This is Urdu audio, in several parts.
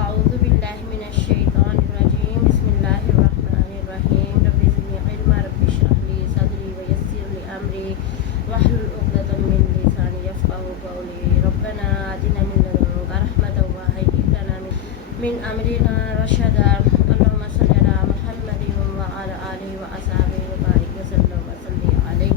أعوذ بالله من الشيطان الرجيم بسم الله الرحمن الرحيم رب زدني علما رب اشرح لي صدري ويسر لي أمري واحلل عقدة من لساني يفقهوا قولي ربنا آتنا من لدنك رحمة وهيئ لنا من أمرنا رشدا اللهم صل على محمد وعلى آله وأصحابه وبارك وسلم وصلي عليه.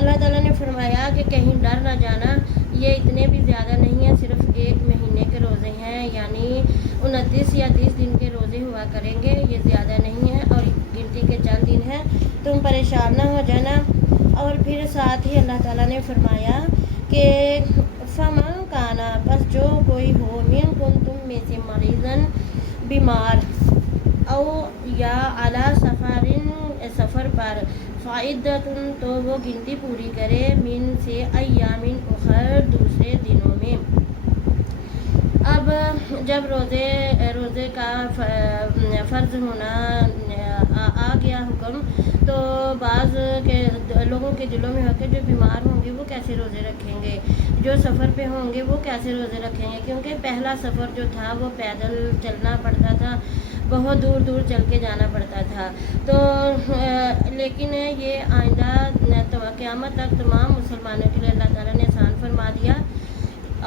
اللہ تعالیٰ نے فرمایا کہ کہیں ڈر نہ جانا، یہ اتنے بھی زیادہ نہیں ہیں، صرف 1 مہینے کے روزے ہیں، یعنی 29 یا 30 دن کے روزے ہوا کریں گے، یہ زیادہ نہیں ہے اور گنتی کے چند دن ہیں، تم پریشان نہ ہو جانا۔ اور پھر ساتھ ہی اللہ تعالیٰ نے فرمایا کہ فمن کانا، بس جو کوئی ہو، منکم تم میں سے، مریضاً بیمار، او یا علی سفرن سفر پر، فعدتن تو وہ گنتی پوری کرے، من سے ایام اخر دوسرے دنوں میں۔ اب جب روزے کا فرض ہونا آ گیا حکم، تو بعض کے لوگوں کے دلوں میں ہو کہ جو بیمار ہوں گے وہ کیسے روزے رکھیں گے، جو سفر پہ ہوں گے وہ کیسے روزے رکھیں گے، کیونکہ پہلا سفر جو تھا وہ پیدل چلنا پڑتا تھا، بہت دور دور چل کے جانا پڑتا تھا۔ تو لیکن یہ آئندہ قیامت تک تمام مسلمانوں کے لیے اللہ تعالیٰ نے آسان فرما دیا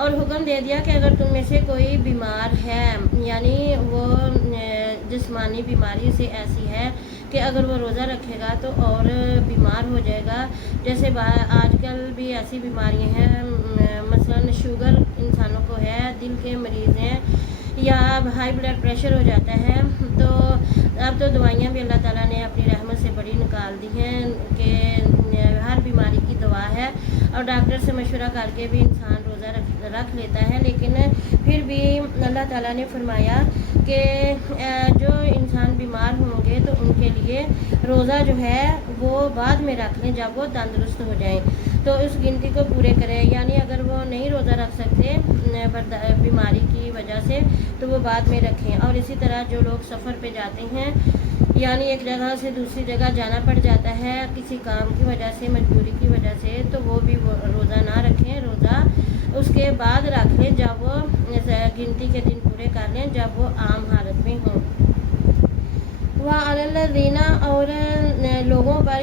اور حکم دے دیا کہ اگر تم میں سے کوئی بیمار ہے، یعنی وہ جسمانی بیماری سے ایسی ہے کہ اگر وہ روزہ رکھے گا تو اور بیمار ہو جائے گا، جیسے آج کل بھی ایسی بیماریاں ہیں، مثلا شوگر انسانوں کو ہے، دل کے مریض ہیں، یا ہائی بلڈ پریشر ہو جاتا ہے، تو اب تو دوائیاں بھی اللہ تعالیٰ نے اپنی رحمت سے بڑی نکال دی ہیں کہ ہر بیماری کی دوا ہے، اور ڈاکٹر سے مشورہ کر کے بھی انسان روزہ رکھ لیتا ہے، لیکن پھر بھی اللہ تعالیٰ نے فرمایا کہ جو انسان بیمار ہوں گے تو ان کے لیے روزہ جو ہے وہ بعد میں رکھ لیں جب وہ تندرست ہو جائیں، تو اس گنتی کو پورے کریں، یعنی اگر وہ نہیں روزہ رکھ سکتے بیماری کی وجہ سے تو وہ بعد میں رکھیں۔ اور اسی طرح جو لوگ سفر پہ جاتے ہیں، یعنی ایک جگہ سے دوسری جگہ جانا پڑ جاتا ہے کسی کام کی وجہ سے، مجبوری کی وجہ سے، تو وہ بھی روزہ نہ رکھیں، روزہ اس کے بعد رکھ لیں جب وہ گنتی کے دن پورے کر لیں جب وہ عام حالت میں ہوں۔ وَعَلَى الَّذِينَ، اور لوگوں پر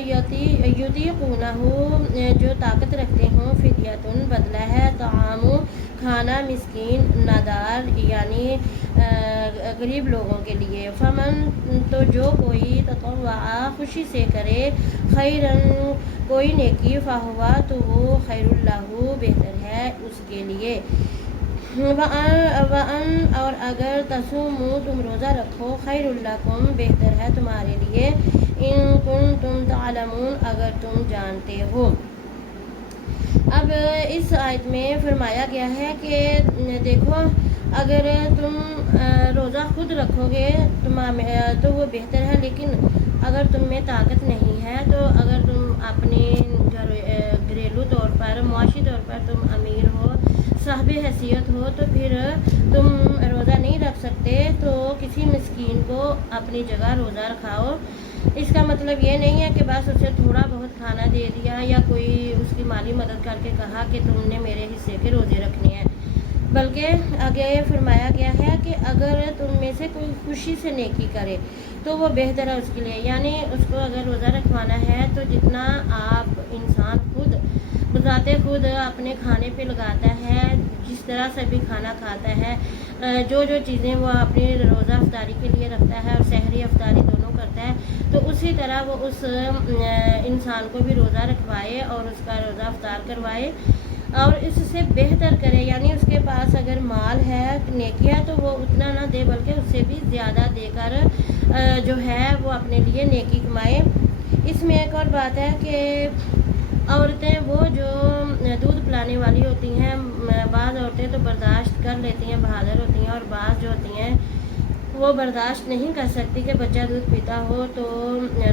یطیقونہ، جو طاقت رکھتے ہوں، فدیۃ، بدلہ ہے، طعام، کھانا، مسکین، نادار، یعنی غریب لوگوں کے لیے، فمن، تو جو کوئی تطوع، خوشی سے کرے، خیرن، کوئی نیکی، فہوا، تو وہ خیر اللہ، بہتر ہے اس کے لیے، وَأَن، اور اگر تصوموا، تم روزہ رکھو، خیر لکم، بہتر ہے تمہارے لیے، ان کنتم تعلمون، اگر تم جانتے ہو۔ اب اس آیت میں فرمایا گیا ہے کہ دیکھو، اگر تم روزہ خود رکھو گے تو وہ بہتر ہے، لیکن اگر تم میں طاقت نہیں ہے، تو اگر تم اپنے گھریلو طور پر، معاشی طور پر تم امیر ہو، صاحب حیثیت ہو، تو پھر تم روزہ نہیں رکھ سکتے، تو کسی مسکین کو اپنی جگہ روزہ رکھاؤ۔ اس کا مطلب یہ نہیں ہے کہ بس اسے تھوڑا بہت کھانا دے دیا یا کوئی اس کی مالی مدد کر کے کہا کہ تم نے میرے حصے کے روزے رکھنے ہیں، بلکہ آگے یہ فرمایا گیا ہے کہ اگر تم میں سے کوئی خوشی سے نیکی کرے تو وہ بہتر ہے اس کے لیے، یعنی اس کو اگر روزہ رکھوانا ہے تو جتنا آپ انسان خود بذات خود اپنے کھانے پہ لگاتا ہے، جس طرح سے بھی کھانا کھاتا ہے، جو چیزیں وہ اپنی روزہ افطاری کے لیے رکھتا ہے اور سحری افطاری دونوں کرتا ہے، تو اسی طرح وہ اس انسان کو بھی روزہ رکھوائے اور اس کا روزہ افطار کروائے اور اس سے بہتر کرے، یعنی اس کے پاس اگر مال ہے، نیکی ہے، تو وہ اتنا نہ دے بلکہ اس سے بھی زیادہ دے کر جو ہے وہ اپنے لیے نیکی کمائے۔ اس میں ایک اور بات ہے کہ عورتیں وہ جو دودھ پلانے والی ہوتی ہیں، بعض عورتیں تو برداشت کر لیتی ہیں، بہادر ہوتی ہیں، اور بعض جو ہوتی ہیں وہ برداشت نہیں کر سکتی کہ بچہ دودھ پیتا ہو تو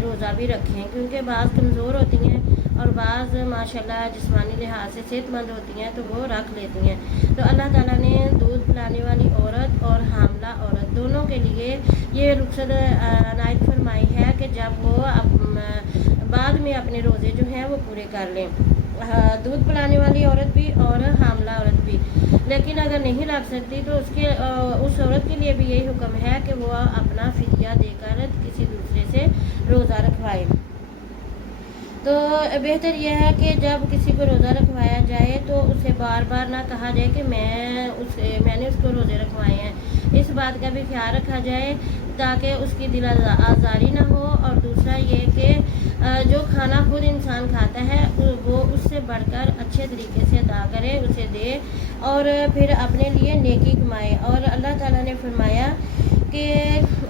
روزہ بھی رکھیں، کیونکہ بعض کمزور ہوتی ہیں اور بعض ماشاءاللہ جسمانی لحاظ سے صحت مند ہوتی ہیں تو وہ رکھ لیتی ہیں۔ تو اللہ تعالیٰ نے دودھ پلانے والی عورت اور حاملہ عورت دونوں کے لیے یہ رخصت عنایت فرمائی ہے کہ جب وہ بعد میں اپنے روزے جو ہیں وہ پورے کر لیں، دودھ پلانے والی عورت بھی اور حاملہ عورت بھی، لیکن اگر نہیں رکھ سکتی تو اس عورت کے لیے بھی یہی حکم ہے کہ وہ اپنا فدیہ دے کر کسی دوسرے سے روزہ رکھوائے۔ تو بہتر یہ ہے کہ جب کسی کو روزہ رکھوایا جائے تو اسے بار بار نہ کہا جائے کہ میں نے اس کو روزے رکھوائے ہیں، اس بات کا بھی خیال رکھا جائے تاکہ اس کی دل آزاری نہ ہو، اور دوسرا یہ کہ جو کھانا خود انسان کھاتا ہے وہ بڑھ کر اچھے طریقے سے ادا کرے، اسے دے اور پھر اپنے لیے نیکی کمائے۔ اور اللہ تعالیٰ نے فرمایا کہ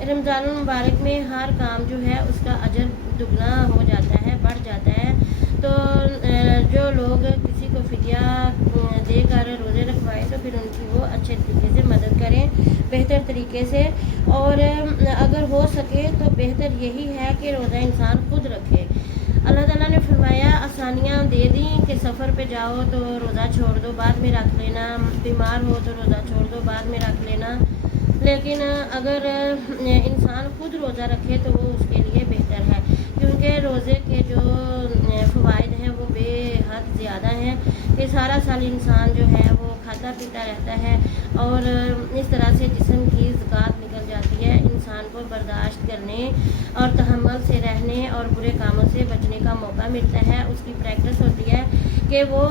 رمضان المبارک میں ہر کام جو ہے اس کا اجر دگنا ہو جاتا ہے، بڑھ جاتا ہے۔ تو جو لوگ کسی کو فدیہ دے کر روزے رکھوائے تو پھر ان کی وہ اچھے طریقے سے مدد کریں، بہتر طریقے سے، اور اگر ہو سکے تو بہتر یہی ہے کہ روزہ انسان خود رکھے۔ اللہ تعالیٰ نے فرمایا آسانیاں دے دیں کہ سفر پہ جاؤ تو روزہ چھوڑ دو، بعد میں رکھ لینا، بیمار ہو تو روزہ چھوڑ دو، بعد میں رکھ لینا، لیکن اگر انسان خود روزہ رکھے تو وہ اس کے لیے بہتر ہے، کیونکہ روزے کے جو فوائد ہیں وہ بے حد زیادہ ہیں کہ سارا سال انسان جو ہے وہ کھاتا پیتا رہتا ہے اور اس طرح سے جسم کی زکوٰۃ نکل جاتی ہے، انسان کو برداشت کرنے اور تحمل سے رہنے اور برے کاموں سے بچنے کا موقع ملتا ہے، اس کی پریکٹس ہوتی ہے کہ وہ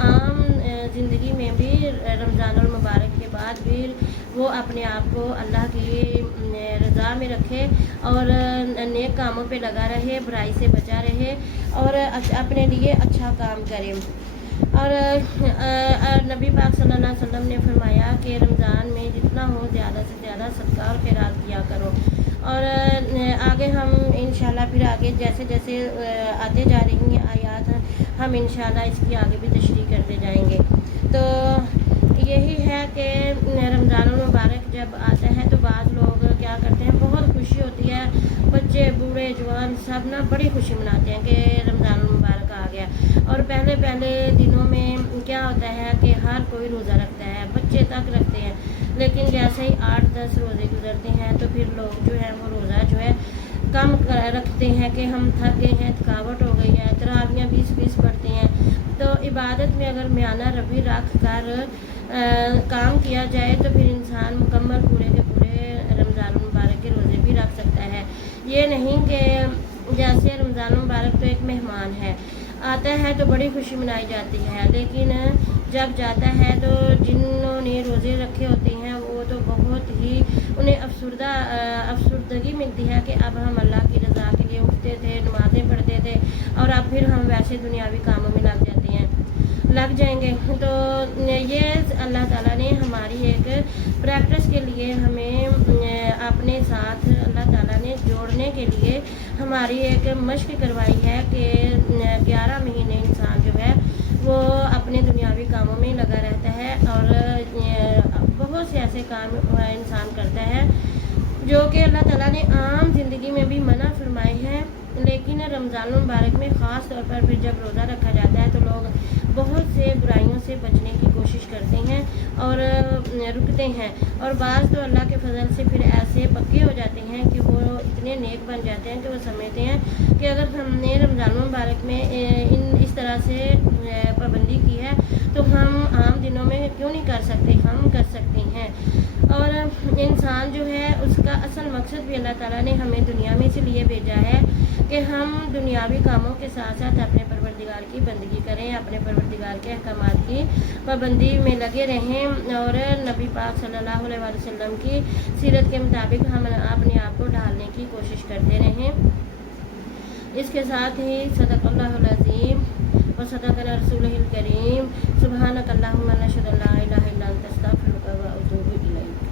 عام زندگی میں بھی رمضان المبارک کے بعد بھی وہ اپنے آپ کو اللہ کی رضا میں رکھے اور نیک کاموں پہ لگا رہے، برائی سے بچا رہے اور اپنے لیے اچھا کام کرے۔ اور نبی پاک صلی اللہ علیہ وسلم نے فرمایا کہ رمضان میں جتنا ہو زیادہ سے زیادہ صدقہ اور خیرات کیا کرو۔ اور آگے ہم انشاءاللہ پھر آگے جیسے جیسے آتے جا رہی ہیں آیات ہم انشاءاللہ اس کی آگے بھی تشریح کرتے جائیں گے۔ تو یہی ہے کہ رمضان المبارک جب آتا ہے تو بعض لوگ کیا کرتے ہیں، بہت خوشی ہوتی ہے، بچے بوڑھے جوان سب نا بڑی خوشی مناتے ہیں کہ رمضان المبارک آ گیا۔ اور پہلے دنوں میں کیا ہوتا ہے کہ ہر کوئی روزہ رکھتا ہے، بچے تک رکھتے ہیں، لیکن جیسے ہی 8-10 روزے گزرتے ہیں تو پھر لوگ جو ہے وہ روزہ جو ہے کم رکھتے ہیں کہ ہم تھک گئے ہیں، تھکاوٹ ہو گئی ہے، تراویحیں 20 پڑھتے ہیں۔ تو عبادت میں اگر میانہ ربی رکھ کر کام کیا جائے تو پھر انسان مکمل پورے کے پورے رمضان المبارک کے روزے بھی رکھ سکتا ہے۔ یہ نہیں کہ جیسے رمضان المبارک تو ایک مہمان ہے، آتا ہے تو بڑی خوشی منائی جاتی ہے، لیکن جب جاتا ہے تو جنہوں نے روزے رکھے ہوتے ہیں وہ تو بہت ہی انہیں افسردگی ملتی ہے کہ اب ہم اللہ کی رضا کے لیے اٹھتے تھے، نمازیں پڑھتے تھے اور اب پھر ہم ویسے دنیاوی کاموں میں لگ جائیں گے۔ تو یہ اللہ تعالیٰ نے ہماری ایک پریکٹس کے لیے ہمیں اپنے ساتھ اللہ تعالیٰ نے جوڑنے کے لیے ہماری ایک مشق کروائی ہے کہ 11 مہینے انسان جو ہے وہ اپنے دنیاوی کاموں میں لگا رہتا ہے اور بہت سے ایسے کام انسان کرتا ہے جو کہ اللہ تعالیٰ نے عام زندگی میں بھی منع فرمائے ہیں، لیکن رمضان المبارک میں خاص طور پر پھر جب روزہ رکھا جاتا ہے تو لوگ بہت سے برائیوں سے بچنے کی کوشش کرتے ہیں اور رکتے ہیں، اور بعض تو اللہ کے فضل سے پھر ایسے پکے ہو جاتے ہیں کہ وہ اتنے نیک بن جاتے ہیں کہ وہ سمجھتے ہیں کہ اگر ہم نے رمضان المبارک میں اس طرح سے پابندی کی ہے تو ہم عام دنوں میں کیوں نہیں کر سکتے، ہم کر سکتے ہیں۔ اور انسان جو ہے اس کا اصل مقصد بھی اللہ تعالیٰ نے ہمیں دنیا میں اس لیے بھیجا ہے کہ ہم دنیاوی کاموں کے ساتھ ساتھ اپنے پروردگار کی بندگی کریں، اپنے پروردگار کے احکامات کی پابندی میں لگے رہیں اور نبی پاک صلی اللہ علیہ وسلم کی سیرت کے مطابق ہم اپنے آپ کو ڈھالنے کی کوشش کرتے رہیں۔ اس کے ساتھ ہی صدق اللہ العظیم و صدق رسولہ الکریم۔ سبحانک اللہم نشہد ان لا الہ الا انت استغفرک و اتوب الیک۔